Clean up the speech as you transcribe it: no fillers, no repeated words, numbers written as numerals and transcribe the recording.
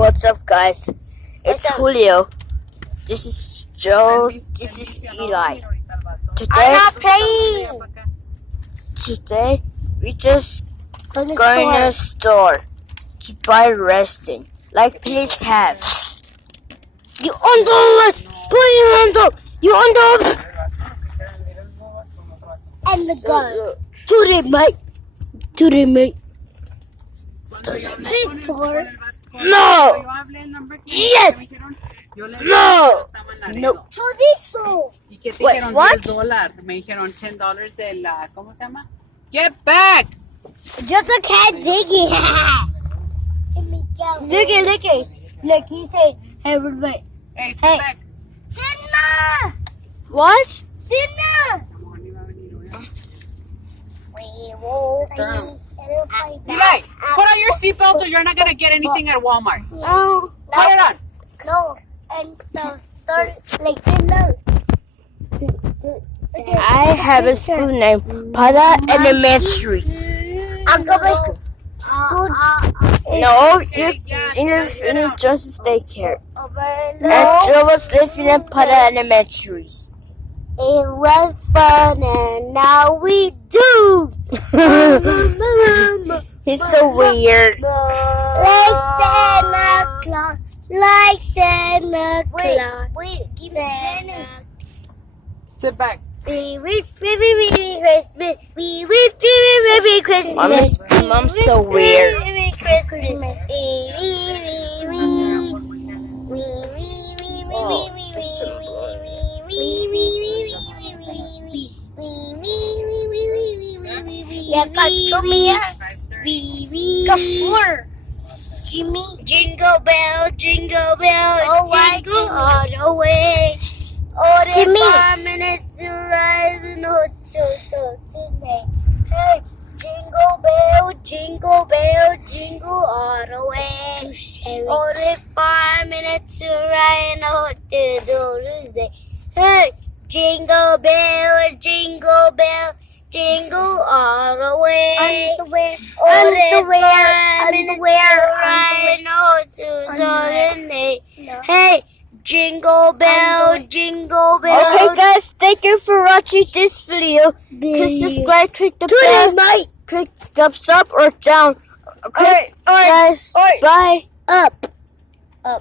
What's up, guys? It's Julio. This is Joe. This is Eli. Today we just going to the store to buy resting, like police have. You undo it! Put your hand up! You undo it! And the gun. To the mic. To the mic. No! Yes! No! No. ¿Y qué te Wait, dijeron? what? $10. Me dijeron $10 el, ¿cómo se llama? Get back! Just a cat digging. Look it. Look, he said, hey, everybody. Hey, sit back. Sinna! What? Sinna! Eli, put on your seatbelt or you're not going to get anything at Walmart. No. Put it on. No. And the third, like, look. I have a school named Pada Elementary. I'm going to school. No, you're in a Justice Daycare. And Joe was living in Pada Elementary. It was fun and now we do. He's so weird. Like Santa Claus. Like Santa Claus. Wait, give me Sit back. We wish Christmas. We wish Merry Christmas. Mom's so weird. Merry Christmas. Jimmy, jingle bell, jingle, jingle all the way. Oh, Jimmy. 5 minutes to rise and today. Hey, jingle bell, jingle all the way. Oh, 5 minutes to rise and today. Hey, jingle bell, jingle all the way. Underwear. Hey, jingle bell. Okay, guys, thank you for watching this video. Please subscribe, click the bell, click thumbs up or down. Okay, guys, bye. Up.